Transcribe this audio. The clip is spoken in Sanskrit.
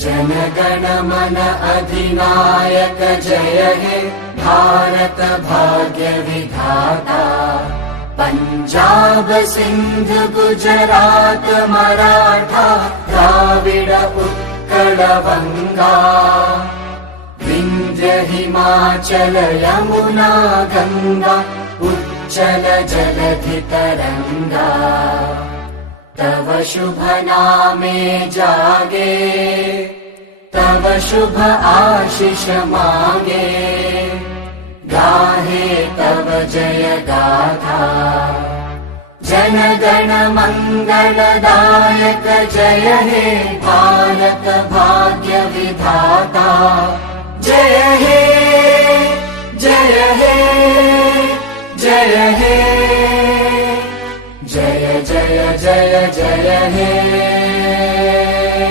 जनगण मन अधिनायक जय हे भारत भाग्य विधाता। पंजाब सिंध गुजरात मराठा द्राविड उत्कल बंगा। विंध्य हिमाचल यमुना गंगा उच्चल जलधि तरंगा। तव शुभ नामे जागे तव शुभ आशीष मांगे। गाहे तव जय गाथा जनगण मंगलदायक जय हे भारत भाग्य